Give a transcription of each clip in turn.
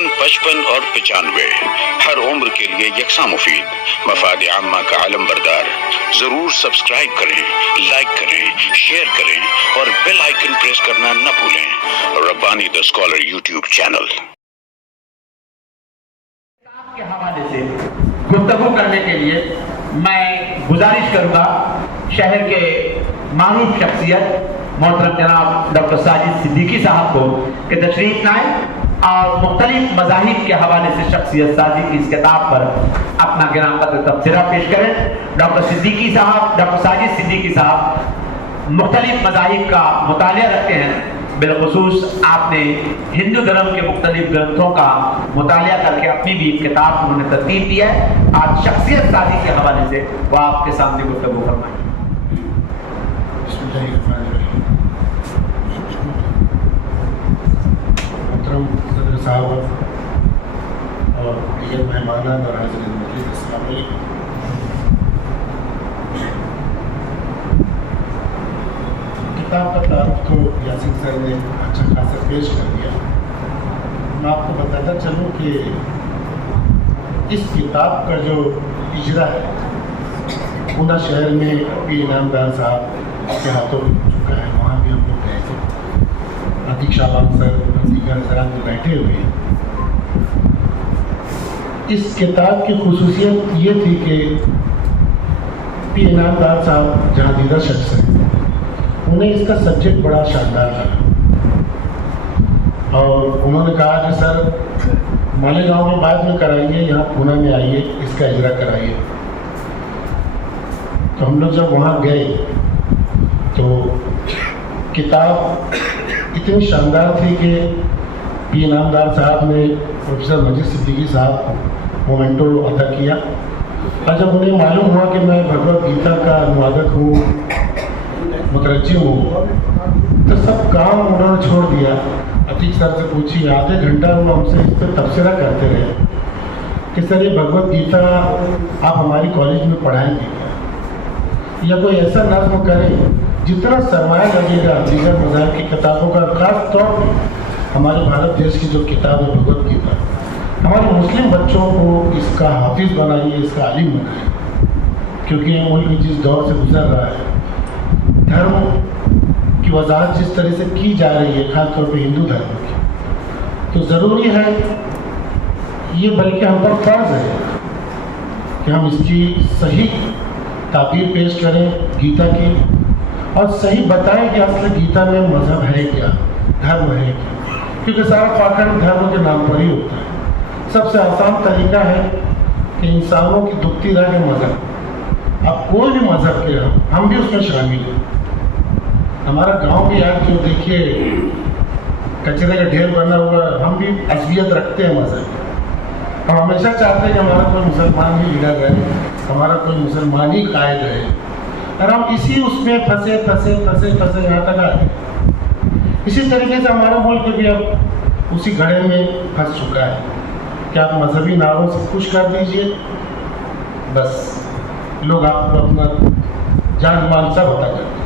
53, 55 और 95 हर उम्र के लिए यकसा मुफीद, मफाद आम्मा का आलम बरदार। जरूर सब्सक्राइब करें, लाइक करें, शेयर करें और बेल आइकन प्रेस करना न भूलें। Rabbani the scholar YouTube channel के हवाले से गुफ्तगू करने के लिए मैं गुजारिश करूंगा शहर के मारूफ शख्सियत मोहतरम जनाब डॉक्टर साजिद सिद्दीकी साहब को कि तशरीफ लाएं और मुख्तलिफ मज़ाहिब के हवाले से शख्सियत साजी की इस किताब पर अपना गिरामत तबसरा पेश करें। डॉक्टर सिद्दीकी साहब, डॉक्टर साजिद सिद्दीकी साहब मुख्तलिफ मज़ाहिब का मुतालिया रखते हैं। बिलखुसूस आपने हिंदू धर्म के मुख्तलिफ ग्रंथों का मुतालिया करके अपनी भी एक किताब उन्होंने तरतीब दी है। आज शख्सियत साजी के हवाले से वो आपके सामने गुफ्तगू फरमाएंगे। मोहतरम सदर साहब और दीगर मेहमान और हाज़िरीन मजलिस, अस्सलाम वालेकुम। किताब का तारुफ तो यासीन सर ने अच्छा खासा पेश कर दिया। मैं आपको बताता चलूँ कि इस किताब का जो इजरा है पूना शहर में पी इनामदार साहब के हाथों में हो चुका है। वहाँ भी हम लोग गए थे, अतीक शाबान सर दीगर हज़रात में बैठे हुए हैं। इस किताब की खुसूसियत ये थी कि पी इनामदार साहब जहाँ दीदा शख्स हैं, उन्हें इसका सब्जेक्ट बड़ा शानदार लगा और उन्होंने कहा कि सर मालेगांव में बाद में कराइए, यहाँ पूना में आइए, इसका इजरा कराइए। तो हम लोग जब वहाँ गए तो किताब इतनी शानदार थी कि पी इनामदार साहब ने प्रोफेसर मजीद सिद्दीकी साहब को मोमेंटो अदा किया। और जब उन्हें मालूम हुआ कि मैं भगवद गीता का अनुवादक हूँ, मुतरज्जिम हूँ, तो सब काम उन्होंने छोड़ दिया। अतीक सर से पूछी, आधे घंटा वो हमसे इस पर तबसरा करते रहे कि सर ये भगवद गीता आप हमारी कॉलेज में पढ़ाएंगे क्या, या कोई ऐसा नज़्म करें जितना सरमाया लगेगा दीगर मज़ाहिब की किताबों का, ख़ास तौर पर हमारे भारत देश की जो किताब है भगवद गीता, हमारे मुस्लिम बच्चों को इसका हाफिज़ बनाइए, इसका आलिम बनाइए। क्योंकि ये मुल्क जिस दौर से गुजर रहा है, धर्म की वजाहत जिस तरह से की जा रही है, ख़ासतौर पर हिंदू धर्म की, तो ज़रूरी है ये, बल्कि हम पर फ़र्ज़ है कि हम इसकी सही ताबीर पेश करें गीता की और सही बताएं कि असल गीता में मज़हब है क्या, धर्म है क्या। क्योंकि सारा पाखंड धर्म के नाम पर ही होता है। सबसे आसान तरीका है कि इंसानों की दुखती रह के मज़हब, अब कोई भी मज़हब के हम भी उसमें शामिल हैं। हमारा गांव भी आज जो देखिए कचरे का ढेर बना हुआ, हम भी अज़बियत रखते हैं मज़हब। हम हमेशा चाहते हैं कि हमारा कोई मुसलमान ही लीडर रहे, हमारा कोई मुसलमान ही कायद रहे, और हम इसी उसमें फंसे फंसे फंसे फंसे यहाँ तक आ गए। इसी तरीके से हमारा मुल्क भी अब उसी घड़े में फंस चुका है कि आप मजहबी नारों से खुश कर दीजिए, बस लोग आपको अपना जान मान सब अदा करते हैं।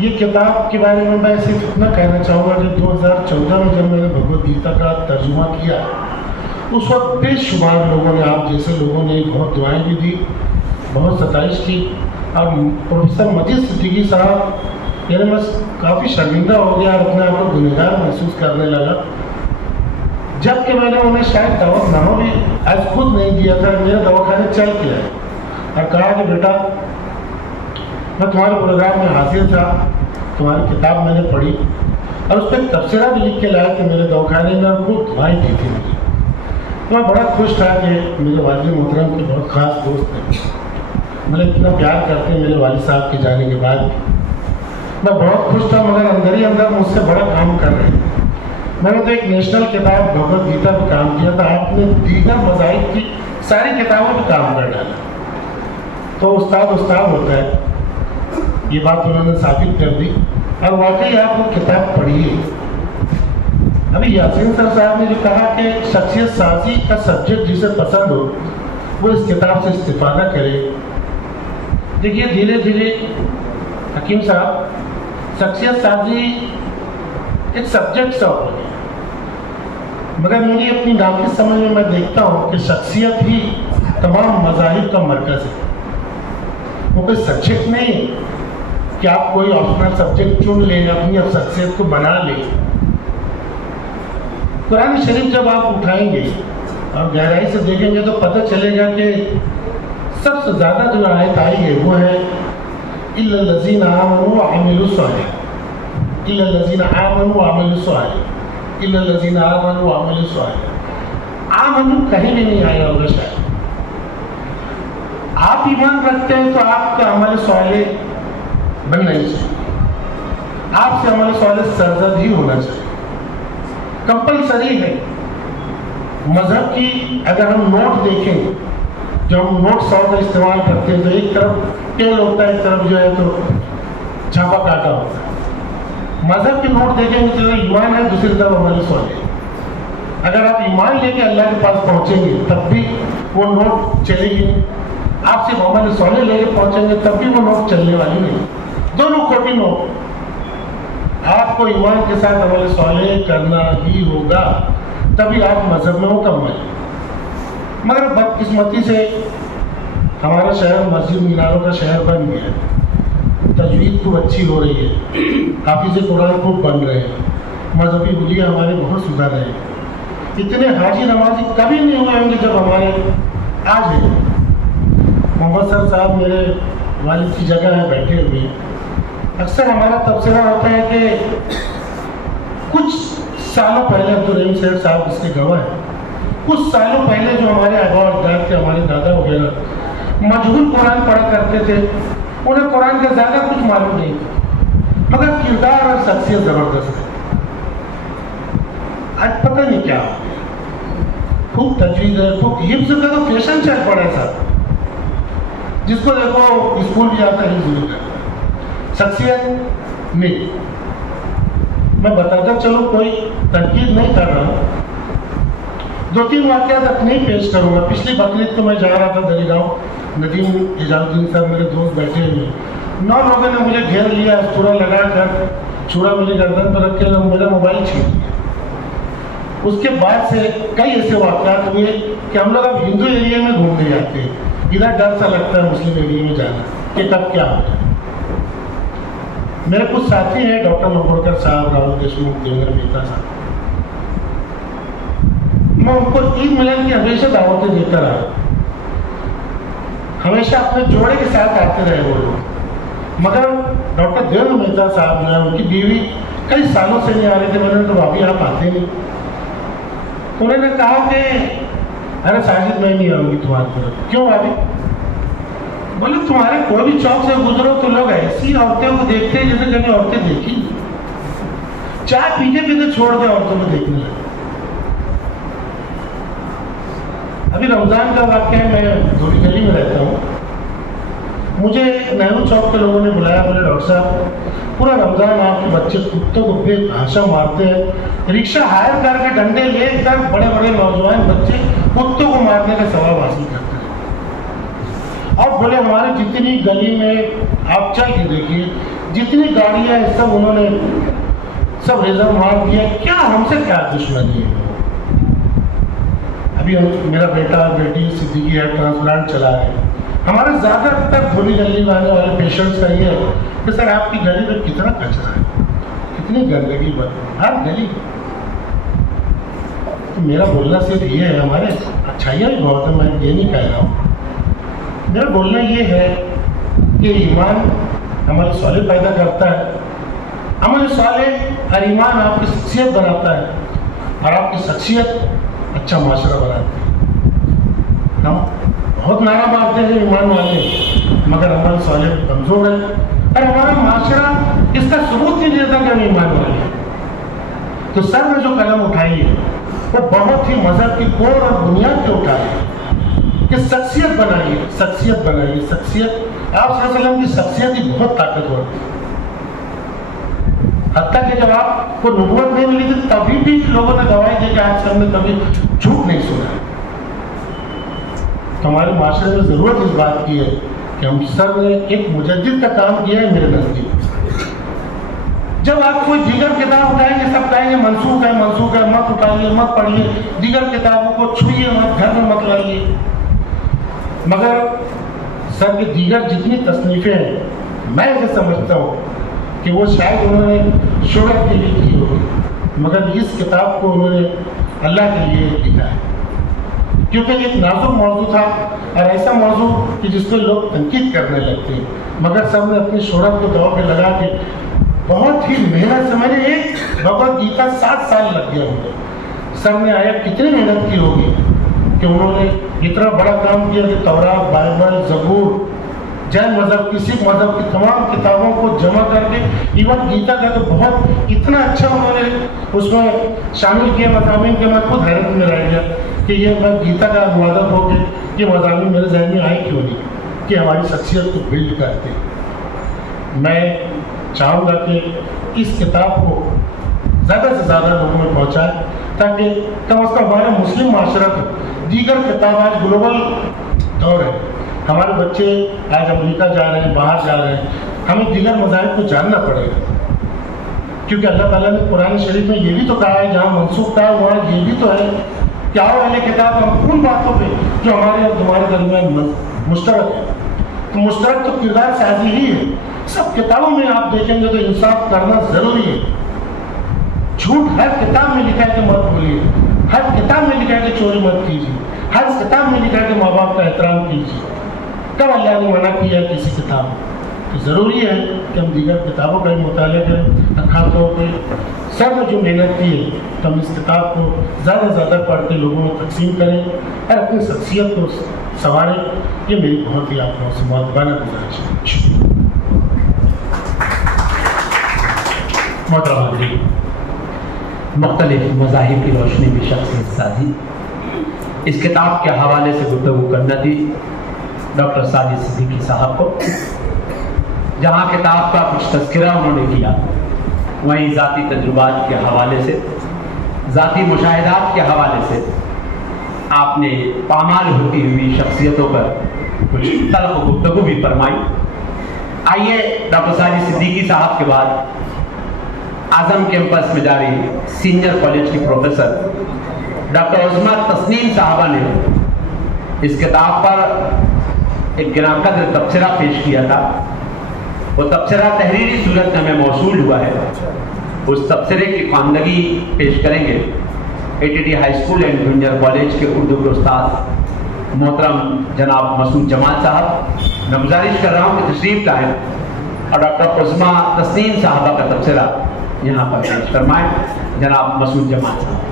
ये किताब के बारे में मैं सिर्फ इतना कहना चाहूँगा कि 2014 में जब मैंने भगवद गीता का तर्जुमा किया, उस वक्त बेशुमार लोगों ने, आप जैसे लोगों ने बहुत दुआएं भी दी, बहुत सताइश की। और प्रोफेसर मजीद सिद्दीकी साहब, यानी मैं काफ़ी शर्मिंदा हो गया और अपने आप को गुनहगार महसूस करने लगा, जबकि मैंने उन्हें शायद दवाखाना भी आज खुद नहीं दिया था, मेरे दवाखाने चल के आए और कहा कि बेटा मैं तुम्हारे प्रोग्राम में हाजिर था, तुम्हारी किताब मैंने पढ़ी और उस पर तबसरा भी लिख के लाया कि मेरे दवाखाने में, और खूब दुआएं दी थी मुझे। तो मैं बड़ा खुश था कि मेरे वालिद मोहतरम के बहुत ख़ास दोस्त हैं, मुझे इतना प्यार करते हैं मेरे वालिद साहब के जाने के बाद। मैं बहुत खुश था, मगर अंदर ही अंदर मुझसे बड़ा काम कर रहे थे। मैंने तो एक नेशनल किताब भगवद गीता पर काम किया था, आपने दीगर मज़ाहिब की सारी किताबों पर काम कर डाला। तो उस्ताद होता है, ये बात उन्होंने साबित कर दी। और वाकई आप वो किताब पढ़िए। अभी यासीन सर साहब ने जो कहा कि शख्सियत साजी का सब्जेक्ट जिसे पसंद हो वो इस किताब से इस्तिफादा करे। देखिए धीरे धीरे हकीम साहब, शख्सियत साजी एक सब्जेक्ट सा हो गया। مگر میری اپنی ناقص سمجھ میں دیکھتا ہوں کہ شخصیت ہی تمام مذاہب کا مرکز ہے. وہ کوئی سبجیکٹ نہیں ہے کہ آپ کوئی آپشنل سبجیکٹ چن لیں, اپنی شخصیت کو بنا لیں. قرآن شریف جب آپ اٹھائیں گے اور گہرائی سے دیکھیں گے تو پتہ چلے گا کہ سب سے زیادہ جو آیت آئی ہے وہ ہے اِلَّا الَّذِينَ آمَنُوا وَعَمِلُوا الصَّالِحَاتِ, اِلَّا الَّذِينَ آمَنُوا وَعَمِلُوا الصَّالِحَاتِ, اِلَّا الَّذِينَ آمَنُوا وَعَمِلُوا الصَّالِحَاتِ. آمنوا کہیں بھی نہیں آیا ہوگا شاید. آپ ایمان رکھتے ہیں تو آپ کا عمل صالح بننا ہی چاہیے. آپ سے عمل صالح سرزد ہی ہونا چاہیے, کمپلسری ہے. مذہب کی اگر ہم نوٹ دیکھیں, جو ہم نوٹ 100 کا استعمال کرتے ہیں تو ایک طرف ٹیل ہوتا ہے, ایک طرف جو ہے تو چھاپا کاٹا ہوتا ہے. مذہب کے نوٹ دیکھیں گے تو ایمان ہے, دوسری طرف عمل صالح. اگر آپ ایمان لے کے اللہ کے پاس پہنچیں گے تب بھی وہ نوٹ چلے گی. آپ صرف عمل صالح لے کے پہنچیں گے تب بھی وہ نوٹ چلنے والی نہیں. دونوں کھوٹی نوٹ. آپ کو ایمان کے ساتھ عمل صالح کرنا ہی ہوگا تبھی آپ مذہب میں مکمل ہیں. مگر بدقسمتی سے ہمارا شہر مسجد میناروں کا شہر بن گیا ہے. تجوید خوب اچھی ہو رہی ہے, حافظ قرآن خوب بن رہے ہیں, مذہبی حلیہ ہمارے بہت سدھر رہے ہیں. اتنے حاجی نمازی کبھی نہیں ہوئے ہوں گے جب ہمارے آج ہیں. محمد سر صاحب میرے والد کی جگہ ہے بیٹھے ہوئے. اکثر ہمارا تبصرہ ہوتا ہے کہ کچھ سالوں پہلے عبدالرحیم سیٹھ صاحب اس کے گواہ ہیں, کچھ سالوں پہلے جو ہمارے آبا و اجداد کے, ہمارے دادا وغیرہ مجہول قرآن پڑھا کرتے تھے, انہیں قرآن کا زیادہ کچھ معلوم نہیں تھا, مگر کردار اور شخصیت زبردست ہے. آج پتہ نہیں کیا خوب تجویز ہے, خوب حفظ کا تو فیشن چل پڑا ہے صاحب. جس کو دیکھو اسکول بھی آتا ہے ضرور کرتا ہے. شخصیت نہیں. میں بتاتا چلو, کوئی تنقید نہیں کر رہا ہوں. 2-3 واقعات اپنے پیش کروں گا. پچھلی بقرعید کو میں جا رہا تھا دلی گاؤں, ندیم اعجاز الدین صاحب میرے دوست بیٹھے ہوئے, 9 لوگوں نے مجھے گھیر لیا, چورا لگا کر چھڑا میری گردن پر رکھ کے میرا موبائل چھین لیا. اس کے بعد سے کئی ایسے واقعات ہوئے کہ ہم لوگ اب ہندو ایریا میں گھومنے جاتے ہیں. ادھر ڈر سا لگتا ہے مسلم ایریا میں جانا کہ کب کیا ہو جائے. میرے کچھ ساتھی ہیں, ڈاکٹر مکوڑکر صاحب, راہل دیشمکھ, دیویندر مہتا صاحب. میں ان کو عید ملن کی ہمیشہ دعوتیں دیتا رہا, ہمیشہ اپنے جوڑے کے ساتھ آتے رہے وہ لوگ. مگر ڈاکٹر دیویندر مہتا صاحب جو ہے, ان کی بیوی کئی سالوں سے نہیں آ رہی تھی. میں نے تو بھابھی آپ آتے نہیں. انہوں نے کہا کہ ارے ساجد میں نہیں آؤں گی تمہاری طرف. کیوں بھابھی؟ بولے تمہارے کوئی بھی چوک سے گزرو تو لوگ ایسی عورتوں کو دیکھتے ہیں جیسے کبھی عورتیں دیکھی. چائے پیتے پیتے چھوڑ دے عورتوں کو دیکھنے لگے. ابھی رمضان کا واقعہ ہے, میں دھوبی گلی میں رہتا ہوں. مجھے نہرو چوک کے لوگوں نے بلایا, بولے ڈاکٹر صاحب پورا رمضان آپ کے بچے کتوں کو بے تحاشا مارتے ہیں, رکشہ ہائر کر کے ڈنڈے لے کر بڑے بڑے نوجوان بچے کتوں کو مارنے کا ثواب حاصل کرتے ہیں. اور بولے ہماری جتنی گلی میں آپ چل کے دیکھیے, جتنی گاڑیاں ہیں سب انہوں نے سب ریزر مار دیا. کیا ہم سے کیا دشمنی ہے؟ ابھی میرا بیٹا بیٹی صدیقی ہے, ٹرانسپلانٹ چلا ہے. ہمارے زیادہ تر دھوبی گلی میں آنے والے پیشنٹس کا یہ ہے کہ سر آپ کی گلی میں کتنا کچرا ہے, کتنی گندگی بات ہر گلی. تو میرا بولنا صرف یہ ہے, ہمارے اچھائیاں بھی بہت ہیں, میں یہ نہیں کہہ رہا ہوں. میرا بولنا یہ ہے کہ ایمان عمل صالح پیدا کرتا ہے. عمل صالح اور ایمان آپ کی شخصیت بناتا ہے, اور آپ کی شخصیت اچھا معاشرہ بناتی ہے. ہم بہت نعرہ مارتے ہیں ایمان والے, مگر عمل صالح کمزور ہے, اور ہمارا معاشرہ اس کا ثبوت نہیں دیتا کہ ہم ایمان والے ہیں. تو سر میں جو قلم اٹھائی ہے وہ بہت ہی مذہب کی کور اور بنیاد پہ اٹھائی ہے کہ شخصیت بنائیے, شخصیت بنائیے. شخصیت آپ صلی اللہ علیہ وسلم کی شخصیت ہی بہت طاقتور تھی. حتیٰ کہ جب آپ کو نبوت نہیں ملی تھی تبھی بھی لوگوں نے گواہی دی کہ آپ سب نے کبھی جھوٹ نہیں سنا. تو ہمارے معاشرے میں ضرورت اس بات کی ہے کہ ہم سر نے ایک مجدد کا کام کیا ہے میرے نزدیک. जब आप कोई दीगर किताब उठाएंगे सब कहेंगे मनसूख है मत उठाइए, मत पढ़िए, दीगर किताबों को छुइए मत, घर में मत लाइए। मगर सर की दीगर जितनी तसनीफ़ें हैं मैं ऐसे समझता हूँ कि वो शायद उन्होंने शोहरत के लिए की होगी, मगर इस किताब को उन्होंने अल्लाह के लिए लिखा है, क्योंकि एक नाजुक मौजू था और ऐसा मौजू कि जिसपे लोग तनकीद करने लगते हैं, मगर सब ने अपनी शोहरत को दौर पे लगा के बहुत ही मेहनत से, मैंने एक भगवद गीता 7 साल लग गया मुझे। सर ने आया कितनी मेहनत की होगी कि उन्होंने इतना बड़ा काम किया कि तौरात, बाइबल, ज़बूर, जैन मज़हब की, सिख मज़हब की तमाम किताबों को जमा करके इवन गीता का तो बहुत इतना अच्छा उन्होंने उसमें शामिल किया मज़ामीन के। मैं खुद हैरत में रह गया कि ये मैं गीता का अनुवादक हो के ये मज़ामीन मेरे जहन में आए क्यों नहीं, कि हमारी शख्सियत को बिल्ड करते। मैं चाहूँगा कि इस किताब को ज़्यादा से ज़्यादा लोगों में पहुँचाए, ताकि कम अज़ कम हमारे मुस्लिम माशरा को दीगर किताब, आज ग्लोबल दौर है, हमारे बच्चे आज अमेरिका जा रहे हैं, बाहर जा रहे हैं, हमें दीगर मज़ाहिब को जानना पड़ेगा, क्योंकि अल्लाह ताला ने कुरान शरीफ में ये भी तो कहा है, जहाँ मनसूख था वहाँ ये भी तो है कि आओ अहले किताब हम उन बातों पे जो हमारे और तुम्हारे दरमियान मुश्तरक है। तो मुश्तरक तो किरदार साजी ही है। सब किताबों में आप देखेंगे तो इंसाफ करना ज़रूरी है। झूठ हर किताब में लिखा है कि मत बोलिए, हर किताब में लिखा है कि चोरी मत कीजिए, हर किताब में लिखा है कि माँ बाप का एहतराम कीजिए। कब अल्लाह ने मना किया किसी किताब में? तो ज़रूरी है कि हम दीगर किताबों का भी मुताला करें। खास तौर पर सर ने जो मेहनत की है तो हम इस किताब को ज़्यादा से ज़्यादा पढ़ के लोगों में तकसीम करें और अपनी शख्सियत को संवारें। ये मेरी बहुत ही आप लोगों से मुआदबाना गुजारिश है। मोहतरम मुख्तलिफ मज़ाहिब की रोशनी में शख्सियत साजी, इस किताब के हवाले से गुफ्तगू करना थी डॉक्टर साजिद सिद्दीकी साहब को। जहाँ किताब का कुछ तज़किरा उन्होंने किया, वहीं ज़ाती तजुर्बात के हवाले से, ज़ाती मुशाहिदात के हवाले से आपने पामाल होती हुई शख्सियतों पर कुछ तल्ख़ गुफ्तगू भी फरमाई। आइए डॉक्टर साजिद सिद्दीकी साहब के बाद आज़म कैंपस में जारी सीनियर कॉलेज की प्रोफेसर डॉक्टर उज़्मा तस्नीम साहबा ने इस किताब पर एक गिराकद्र तबसरा पेश किया था। वो तबसरा तहरीरी सूरत में हमें मौसूल हुआ है। उस तबसरे की ख़वानदगी पेश करेंगे ATT high school and junior college के उर्दू के उस्ताद मोहतरम जनाब मसूद जमाल साहब। मैं गुजारिश कर रहा हूँ कि तशरीफ़ लाएँ और डॉक्टर उज़्मा तस्नीम साहबा का तबसरा यहाँ पर पेश फरमाएँ। जनाब मसूद जमाल साहब।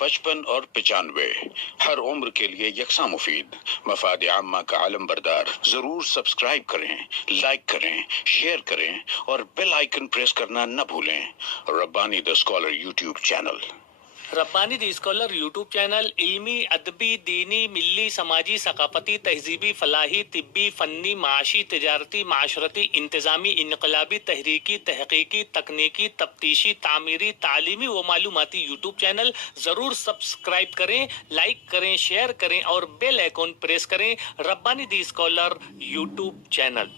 पचपन और 95 हर उम्र के लिए यकसा मुफीद, मफाद आम्मा का आलम बरदार। जरूर सब्सक्राइब करें, लाइक करें, शेयर करें और बेल आइकन प्रेस करना न भूलें। Rabbani the scholar YouTube channel. Rabbani the scholar YouTube channel इल्मी, अदबी, दीनी, मिली, समाजी, सकाफती, तहजीबी, फलाही, तिब्बी, फ़न्नी, माशी, तिजारती, माशरती, इंतज़ामी, इनकलाबी, तहरीकी, तहकीकी, तकनीकी, तफ्तीशी, तामीरी, तालीमी व मालूमाती यूट्यूब चैनल। ज़रूर सब्सक्राइब करें, लाइक करें, शेयर करें और बेल आइकन प्रेस करें। Rabbani the scholar YouTube channel.